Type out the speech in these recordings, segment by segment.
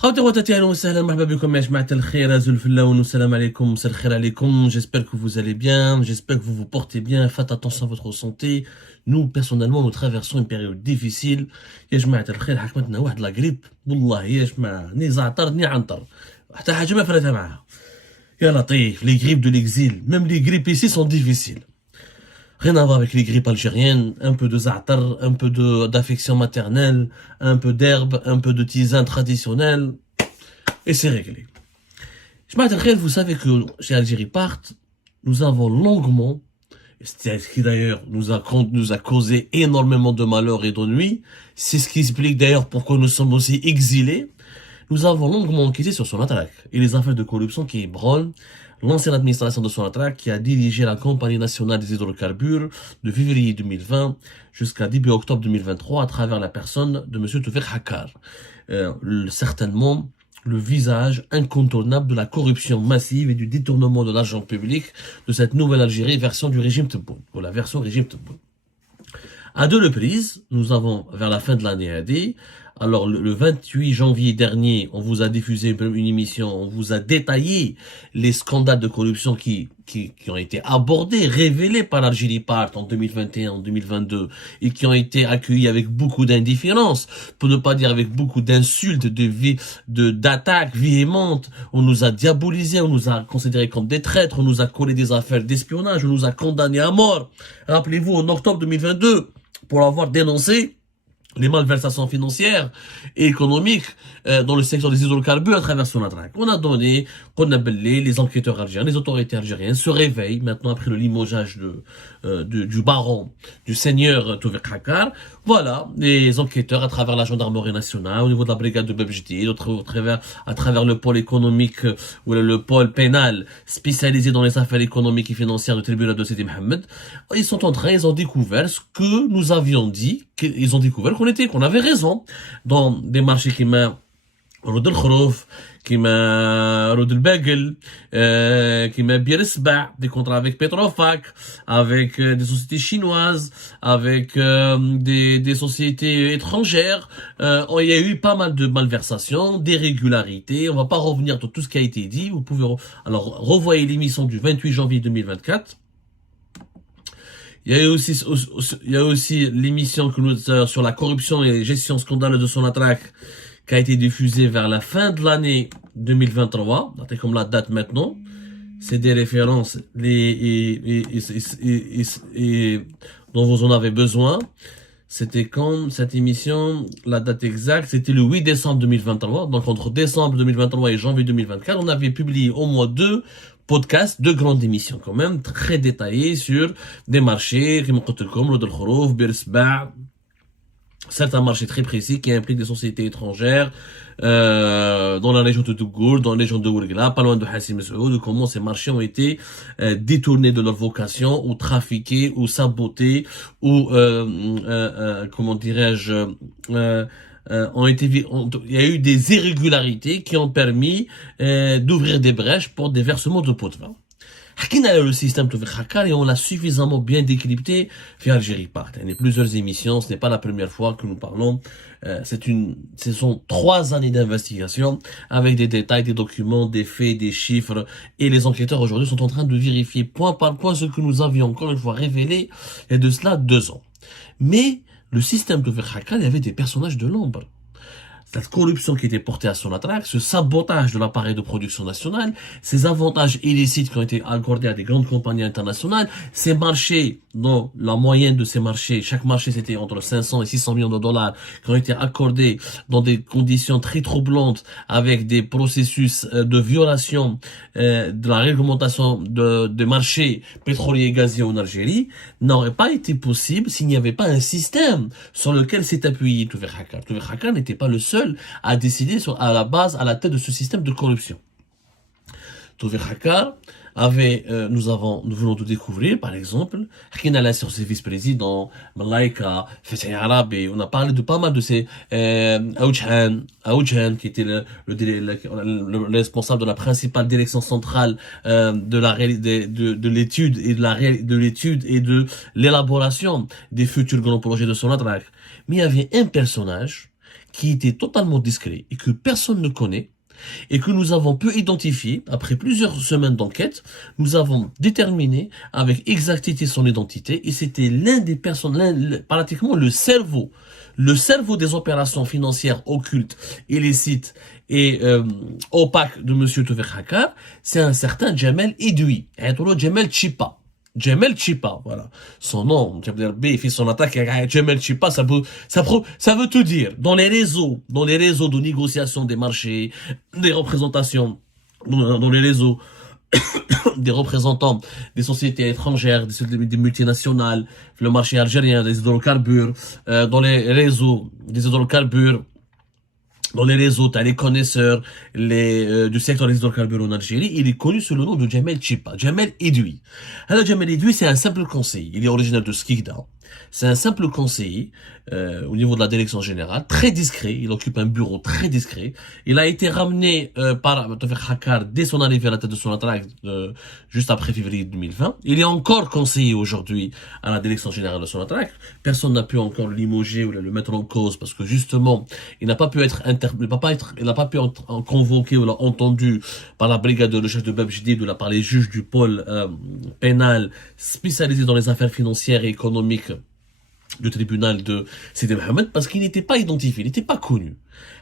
خوتي خواتاتي اهلا وسهلا مرحبا بكم يا جماعة الخير ازول في اللون والسلام عليكم مساء الخير عليكم. J'espère que vous allez bien, j'espère que vous vous portez bien, faites attention à votre santé. Nous personnellement nous traversons une période difficile يا جماعة الخير. حكمتنا واحد لا غريب والله يا جماعة، ني زعتر ني عنتر حتى حاجة ما فراتها معاها. يا لطيف، les grippes de l'exil, même les grippes ici sont difficiles. Rien à voir avec les grippes algériennes, un peu de za'atar, un peu d'affection maternelle, un peu d'herbe, un peu de tisane traditionnelle, et c'est réglé. Jamaat al-Khair, vous savez que chez Algérie Part, nous avons longuement, c'est ce qui d'ailleurs nous a causé énormément de malheur et d'ennui, c'est ce qui explique d'ailleurs pourquoi nous sommes aussi exilés, nous avons longuement enquêté sur Sonatrach et les affaires de corruption qui ébranlent l'ancienne administration de Sonatrach qui a dirigé la Compagnie nationale des hydrocarbures de février 2020 jusqu'à début octobre 2023 à travers la personne de M. Toufik Hakkar. Certainement le visage incontournable de la corruption massive et du détournement de l'argent public de cette nouvelle Algérie version du régime Tebboune, ou la version régime Tebboune. À deux reprises, nous avons, vers la fin de l'année AD, alors le 28 janvier dernier, on vous a diffusé une émission, on vous a détaillé les scandales de corruption qui ont été abordés, révélés par Algérie Part en 2021, en 2022, et qui ont été accueillis avec beaucoup d'indifférence, pour ne pas dire avec beaucoup d'insultes, d'attaques véhémentes. On nous a diabolisés, on nous a considérés comme des traîtres, on nous a collé des affaires d'espionnage, on nous a condamnés à mort. Rappelez-vous, en octobre 2022, pour avoir dénoncé les malversations financières et économiques dans le secteur des hydrocarbures à travers Sonatrach. On a donné, les enquêteurs algériens, les autorités algériennes se réveillent maintenant après le limogeage du baron, du seigneur Toufik Hakkar. Voilà, les enquêteurs à travers la gendarmerie nationale, au niveau de la brigade de Bebjdi, à travers le pôle économique ou le pôle pénal spécialisé dans les affaires économiques et financières du tribunal de Sidi Mohamed, ils ont découvert ce que nous avions dit, ils ont découvert qu'on avait raison dans des marchés qui m'a Roud el-Khrouf, qui m'a Roud el-Bagel, qui m'a Bir Sba, des contrats avec Petrofac, avec des sociétés chinoises, avec des sociétés étrangères. Il y a eu pas mal de malversations, d'irrégularités. On va pas revenir sur tout ce qui a été dit. Vous pouvez alors revoyez l'émission du 28 janvier 2024. Il y a aussi l'émission que sur la corruption et gestion scandale de Sonatrach qui a été diffusée vers la fin de l'année 2023. C'est comme la date maintenant. C'est des références dont vous en avez besoin. C'était quand cette émission, la date exacte, c'était le 8 décembre 2023. Donc entre décembre 2023 et janvier 2024, on avait publié au moins deux podcasts, deux grandes émissions quand même, très détaillées sur des marchés, Roud el-Khrouf, Bir Sba, certains marchés très précis qui impliquent des sociétés étrangères, dans la région de Tougoul, dans la région de Ouargla, pas loin de Hassi Messoud, de comment ces marchés ont été détournés de leur vocation, ou trafiqués, ou sabotés, ou, comment dirais-je, il y a eu des irrégularités qui ont permis d'ouvrir des brèches pour des versements de pots de vin. Le système Toufik Hakkar et on l'a suffisamment bien décrypté via Algérie Part. Il y a plusieurs émissions, ce n'est pas la première fois que nous parlons. Ce sont 3 années d'investigation avec des détails, des documents, des faits, des chiffres. Et les enquêteurs aujourd'hui sont en train de vérifier point par point ce que nous avions encore une fois révélé il y a de cela 2 ans. Mais le système Toufik Hakkar, il y avait des personnages de l'ombre. Cette corruption qui était portée à Sonatrach, ce sabotage de l'appareil de production nationale, ces avantages illicites qui ont été accordés à des grandes compagnies internationales, ces marchés, dont la moyenne de ces marchés, chaque marché c'était entre 500 et 600 millions de dollars, qui ont été accordés dans des conditions très troublantes, avec des processus de violation de la réglementation des marchés pétroliers et gaziers en Algérie, n'aurait pas été possible s'il n'y avait pas un système sur lequel s'est appuyé Toufik Hakkar. Toufik Hakkar n'était pas le seul à décider à la tête de ce système de corruption. Toufik Hakkar avait, nous venons de découvrir, par exemple, Hakinala sur ses vice-présidents, Malaika, Fatih Arabi, on a parlé de pas mal de ces, Aoudjan, qui était le responsable de la principale direction centrale, de l'étude et de l'élaboration des futurs grands projets de Sonatrach. Mais il y avait un personnage qui était totalement discret et que personne ne connaît, et que nous avons pu identifier, après plusieurs semaines d'enquête, nous avons déterminé avec exactitude son identité, et c'était l'un des personnes, pratiquement le cerveau des opérations financières occultes, illicites et opaques de Monsieur Tawfiq Hakkar, c'est un certain Jamel Edoui, Jamel Chipa. Jamel Chipa, voilà. Son nom, il fait son attaque avec Jamel Chipa, ça veut tout dire. Dans les réseaux de négociation des marchés, des représentations, dans les réseaux des représentants des sociétés étrangères, des multinationales, le marché algérien, des hydrocarbures, dans les réseaux des hydrocarbures, dans les réseaux, t'as les connaisseurs du secteur des hydrocarbures en Algérie. Il est connu sous le nom de Jamel Chipa, Jamel Edoui. Alors Jamel Edoui, c'est un simple conseiller. Il est originaire de Skikda. C'est un simple conseiller au niveau de la direction générale, très discret. Il occupe un bureau très discret. Il a été ramené par Tawfiq Hakkar dès son arrivée à la tête de son attaque, juste après février 2020. Il est encore conseiller aujourd'hui à la direction générale de son attaque. Personne n'a pu encore le limoger ou le mettre en cause parce que justement, il n'a pas pu être convoqué ou entendu par la brigade de recherche de Bab Jdid ou par les juges du pôle pénal spécialisé dans les affaires financières et économiques du tribunal de Sidi Mohamed parce qu'il n'était pas identifié, il n'était pas connu.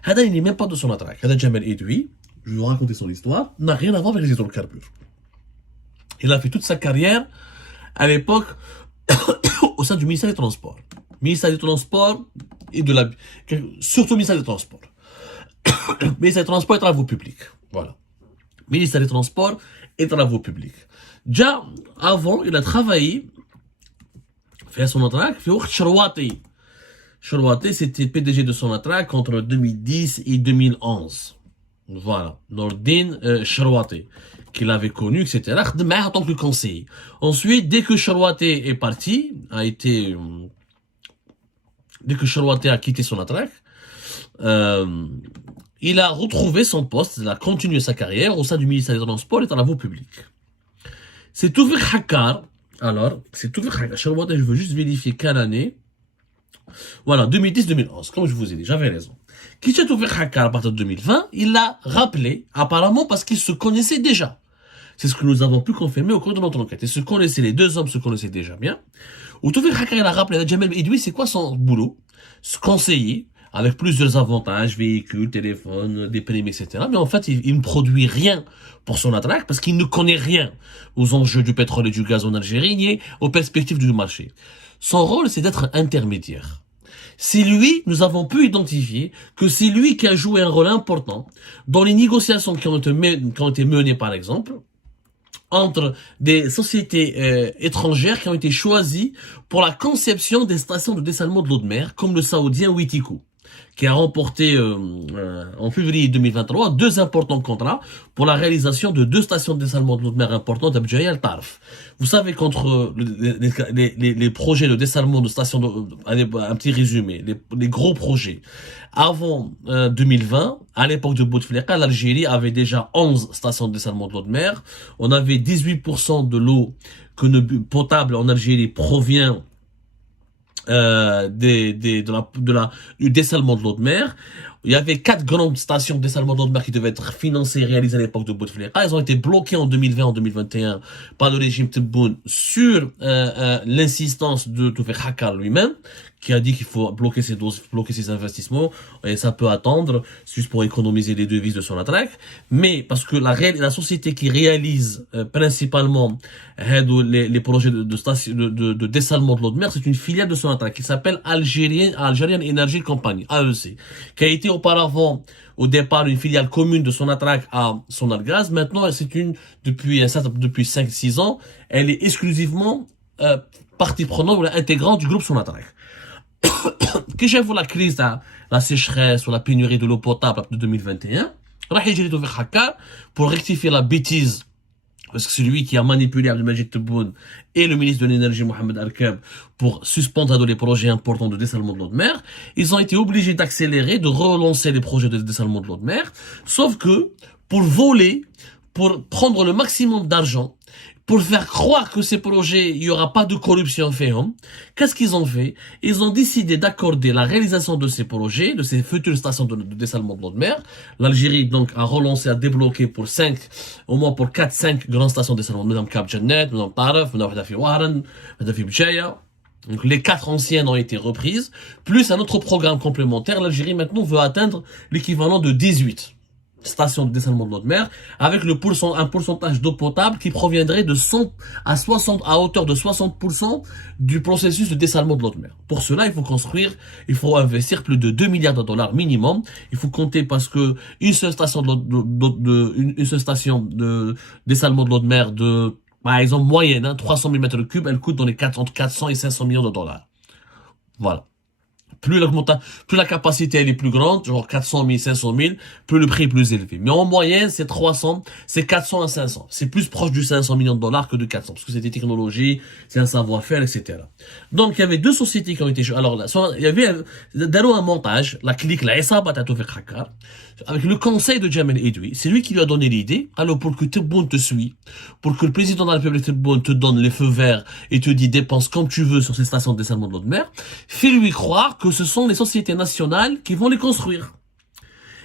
Hada, il n'est même pas de son attaque. Hada Jamel Edoui, je vais vous raconter son histoire, n'a rien à voir avec les hydrocarbures. Il a fait toute sa carrière à l'époque au sein du ministère des Transports. Ministère des Transports et surtout ministère des Transports. Ministère des Transports et Travaux Publics. Voilà. Ministère des Transports et Travaux Publics. Déjà, avant, il a travaillé fait son attaque, fait Sherwati. Sherwati, c'était PDG de son attaque entre 2010 et 2011. Voilà. Nordin Sherwati, qu'il avait connu, etc. En tant que conseiller. Ensuite, dès que Sherwati est parti, dès que Sherwati a quitté son attaque, il a retrouvé son poste, il a continué sa carrière au sein du ministère des Transports et des Travaux Publics. C'est Tawfiq Hakkar. Alors, c'est Tawfiq Hakkar. Je veux juste vérifier quelle année. Voilà, 2010-2011, comme je vous ai dit, j'avais raison. Quitte Tawfiq Hakkar à partir de 2020, il l'a rappelé, apparemment parce qu'ils se connaissaient déjà. C'est ce que nous avons pu confirmer au cours de notre enquête. Les deux hommes se connaissaient déjà bien. Où Tawfiq Hakkar, il a rappelé à Jamel Edoui, c'est quoi son boulot? Se conseiller, avec plusieurs avantages, véhicules, téléphones, des primes, etc. Mais en fait, il ne produit rien pour son attaque parce qu'il ne connaît rien aux enjeux du pétrole et du gaz en Algérie, ni aux perspectives du marché. Son rôle, c'est d'être intermédiaire. C'est lui, nous avons pu identifier que c'est lui qui a joué un rôle important dans les négociations qui ont été menées, par exemple, entre des sociétés étrangères qui ont été choisies pour la conception des stations de dessalement de l'eau de mer, comme le saoudien Witico, qui a remporté en février 2023 deux importants contrats pour la réalisation de deux stations de dessalement de l'eau de mer importantes à Bjaïa et Al-Tarf. Vous savez qu'entre les projets de dessalement de stations, un petit résumé, les gros projets, avant 2020, à l'époque de Bouteflika, l'Algérie avait déjà 11 stations de dessalement de l'eau de mer. On avait 18% de l'eau potable en Algérie provient du dessalement de l'eau de mer. Il y avait 4 grandes stations de dessalement de l'eau de mer qui devaient être financées et réalisées à l'époque de Bouteflika. Elles ont été bloquées en 2020, en 2021 par le régime Tebboune sur l'insistance de Tawfiq Hakkar lui-même, qui a dit qu'il faut bloquer ses investissements, et ça peut attendre, juste pour économiser les devises de son attaque. Mais parce que la société qui réalise principalement les projets de dessalement de l'eau de mer, c'est une filiale de son attaque qui s'appelle Algerian Energy Company, AEC, qui a été auparavant, au départ, une filiale commune de son attaque à Sonargaz. Maintenant, c'est depuis 5-6 ans, elle est exclusivement partie prenante ou intégrante du groupe Sonatrach. Que j'ai vu la crise, la sécheresse ou la pénurie de l'eau potable de 2021, Tawfiq Hakkar pour rectifier la bêtise, parce que c'est lui qui a manipulé Abdelmajid Tebboune et le ministre de l'énergie Mohamed Arkab pour suspendre les projets importants de dessalement de l'eau de mer. Ils ont été obligés d'accélérer, de relancer les projets de dessalement de l'eau de mer, sauf que pour prendre le maximum d'argent, pour faire croire que ces projets, il y aura pas de corruption fait, qu'est-ce qu'ils ont fait? Ils ont décidé d'accorder la réalisation de ces projets, de ces futures stations de dessalement de l'eau de mer. L'Algérie, donc, a relancé, a débloqué pour au moins pour 4-5 grandes stations de dessalement de mer, Cap Jannet, Madame Taref, Madame Hadafi Waran, Hadafi Bchaya. Donc, les 4 anciennes ont été reprises, plus un autre programme complémentaire. L'Algérie, maintenant, veut atteindre l'équivalent de 18 stations de dessalement de l'eau de mer, avec un pourcentage d'eau potable qui proviendrait de 100 à 60, à hauteur de 60% du processus de dessalement de l'eau de mer. Pour cela, il faut investir plus de 2 milliards de dollars minimum. Il faut compter parce que une seule station une seule station de dessalement de l'eau de mer par exemple, moyenne, 300 000 mètres cubes, elle coûte entre 400 et 500 millions de dollars. Voilà. Plus la capacité elle est plus grande, genre 400 000, 500 000, plus le prix est plus élevé. Mais en moyenne, c'est 400 à 500. C'est plus proche du 500 millions de dollars que de 400, parce que c'est des technologies, c'est un savoir-faire, etc. Donc, il y avait 2 sociétés qui ont été, alors là, il y avait un montage, la clique, la Isaba Tatoufik Hakkar, avec le conseil de Jamel Edoui. C'est lui qui lui a donné l'idée. Alors, pour que Tebboune te suit, pour que le président de la République Tebboune te donne les feux verts et te dit dépense comme tu veux sur ces stations de dessalement de l'eau de mer, fais-lui croire que ce sont les sociétés nationales qui vont les construire.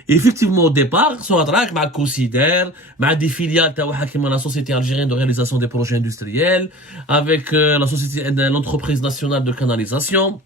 Et effectivement, au départ, son attraque, ma Cosider, ma des filiales, la Société algérienne de réalisation des projets industriels, avec l'entreprise nationale de canalisation.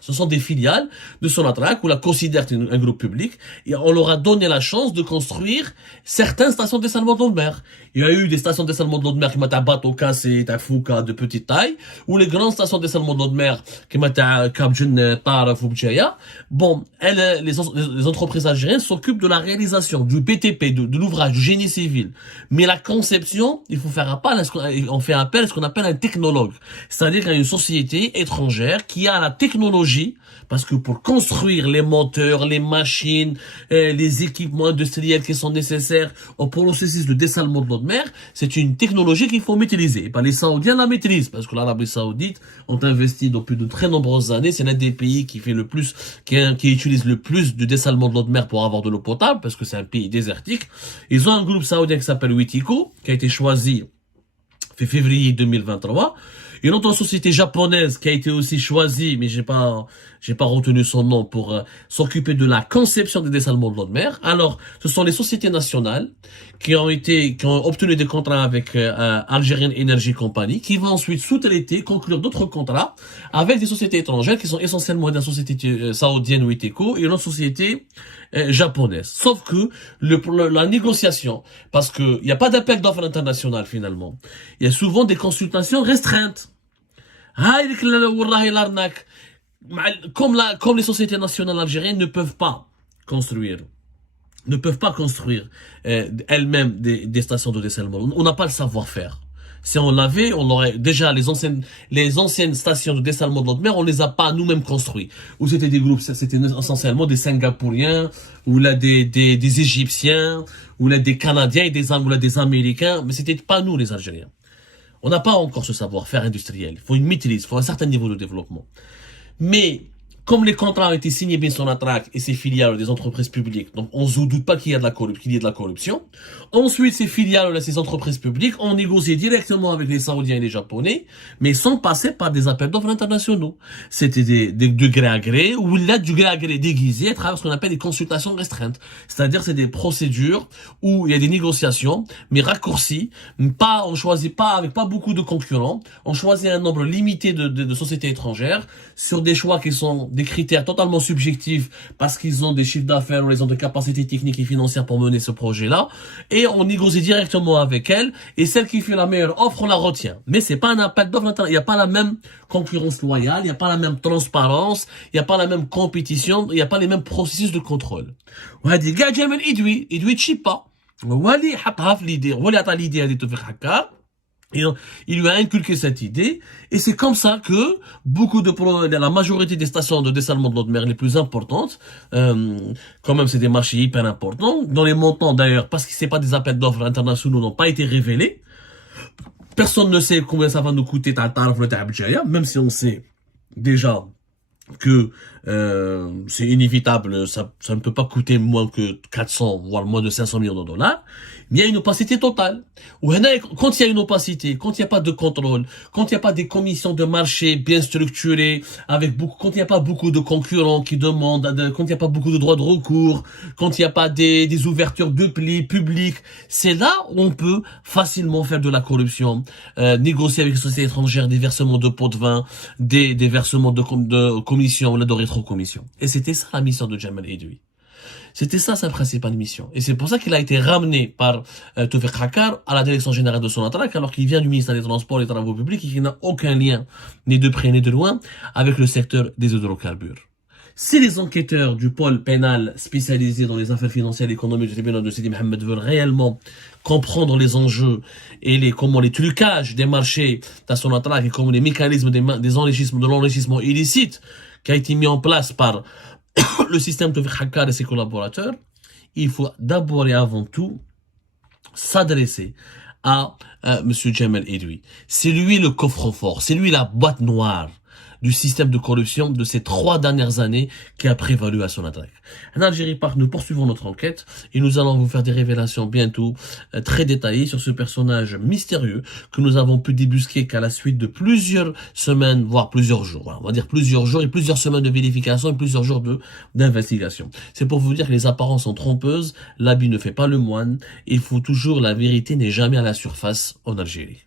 Ce sont des filiales de Sonatrach où la Cosider est un groupe public et on leur a donné la chance de construire certaines stations de dessalement de l'eau de mer. Il y a eu des stations de dessalement de l'eau de mer qui mettent à bateau cassé, à Fouka de petite taille, ou les grandes stations de dessalement de l'eau de mer qui mettent à Cap Jannet, Taref ou Bchaya. Bon, les entreprises algériennes s'occupent de la réalisation du BTP, de l'ouvrage, du génie civil. Mais la conception, on fait appel à ce qu'on appelle un technologue. C'est-à-dire qu'il y a une société étrangère qui a la technologie, parce que pour construire les moteurs, les machines, les équipements industriels qui sont nécessaires au processus de dessalement de l'eau de mer, c'est une technologie qu'il faut maîtriser. Et les Saoudiens la maîtrisent, parce que l'Arabie Saoudite ont investi depuis de très nombreuses années. C'est l'un des pays qui utilise le plus de dessalement de l'eau de mer pour avoir de l'eau potable, parce que c'est un pays désertique. Ils ont un groupe saoudien qui s'appelle Witico, qui a été choisi février 2023. Une autre société japonaise qui a été aussi choisie, mais j'ai pas retenu son nom, pour s'occuper de la conception des dessalements de l'eau de mer. Alors, ce sont les sociétés nationales qui ont obtenu des contrats avec Algerian Energy Company, qui vont ensuite sous-traiter, conclure d'autres contrats avec des sociétés étrangères qui sont essentiellement des sociétés saoudiennes ou Witeco et une autre société japonaise. Sauf que la négociation, parce que il n'y a pas d'appel d'offres international finalement, il y a souvent des consultations restreintes. Comme les sociétés nationales algériennes ne peuvent pas construire elles-mêmes des stations de dessalement. On n'a pas le savoir-faire. Si on l'avait, on aurait déjà les anciennes stations de dessalement de l'eau de mer, on les a pas nous-mêmes construits. Ou c'était des groupes, c'était essentiellement des Singapouriens, ou là des Égyptiens, ou là des Canadiens ou là des Américains, mais c'était pas nous les Algériens. On n'a pas encore ce savoir-faire industriel. Il faut une maîtrise, il faut un certain niveau de développement. Mais, comme les contrats ont été signés bien Sonatrach et ses filiales des entreprises publiques, donc on ne se doute pas qu'il y a de la corruption. Ensuite, ces filiales, ces entreprises publiques ont négocié directement avec les Saoudiens et les Japonais, mais sans passer par des appels d'offres internationaux. C'était du gré à gré, ou là, du gré à gré déguisé à travers ce qu'on appelle des consultations restreintes. C'est-à-dire, c'est des procédures où il y a des négociations, mais raccourcies. On choisit pas, avec pas beaucoup de concurrents. On choisit un nombre limité de sociétés étrangères sur des choix qui sont des critères totalement subjectifs parce qu'ils ont des chiffres d'affaires ou ils ont des capacités techniques et financières pour mener ce projet-là. Et on négocie directement avec elles. Et celle qui fait la meilleure offre, on la retient. Mais c'est pas un appel d'offres. Il n'y a pas la même concurrence loyale. Il n'y a pas la même transparence. Il n'y a pas la même compétition. Il n'y a pas les mêmes processus de contrôle. وهذه كاع جا من إدوي تشيبا هو اللي حطها في l'idée. هو اللي عطى l'idée هذه توفيق حكار. Il lui a inculqué cette idée, et c'est comme ça que la majorité des stations de dessalement de l'eau de mer les plus importantes, quand même c'est des marchés hyper importants, dont les montants d'ailleurs, parce que c'est pas des appels d'offres internationaux, n'ont pas été révélés. Personne ne sait combien ça va nous coûter même si on sait déjà que c'est inévitable, ça ne peut pas coûter moins que 400, voire moins de 500 millions de dollars, mais il y a une opacité totale. Quand il y a une opacité, quand il n'y a pas de contrôle, quand il n'y a pas des commissions de marché bien structurées, quand il n'y a pas beaucoup de concurrents qui demandent, quand il n'y a pas beaucoup de droits de recours, quand il n'y a pas des ouvertures de plis publics, c'est là où on peut facilement faire de la corruption, négocier avec les sociétés étrangères des versements de pots de vin, des versements de commissions, ou de rétrocommissions. Et c'était ça la mission de Jamal Edoui. C'était ça sa principale mission. Et c'est pour ça qu'il a été ramené par Tawfiq Hakkar à la direction générale de Sonatrach, alors qu'il vient du ministère des Transports et des Travaux Publics et qu'il n'a aucun lien, ni de près ni de loin, avec le secteur des hydrocarbures. Si les enquêteurs du pôle pénal spécialisé dans les affaires financières et économiques du tribunal de Sidi Mohamed veulent réellement comprendre les enjeux et comment les trucages des marchés de Sonatrach et comment les mécanismes de l'enrichissement illicite qui a été mis en place par le système de Hakkar et ses collaborateurs, il faut d'abord et avant tout s'adresser à Monsieur Jamal Edoui. C'est lui le coffre-fort, c'est lui la boîte noire du système de corruption de ces 3 dernières années qui a prévalu à Sonatrach. En Algérie Park, nous poursuivons notre enquête et nous allons vous faire des révélations bientôt très détaillées sur ce personnage mystérieux que nous avons pu débusquer qu'à la suite de plusieurs semaines, voire plusieurs jours. Voilà, on va dire plusieurs jours et plusieurs semaines de vérification et plusieurs jours d'investigation. C'est pour vous dire que les apparences sont trompeuses, l'habit ne fait pas le moine, il faut toujours, la vérité n'est jamais à la surface en Algérie.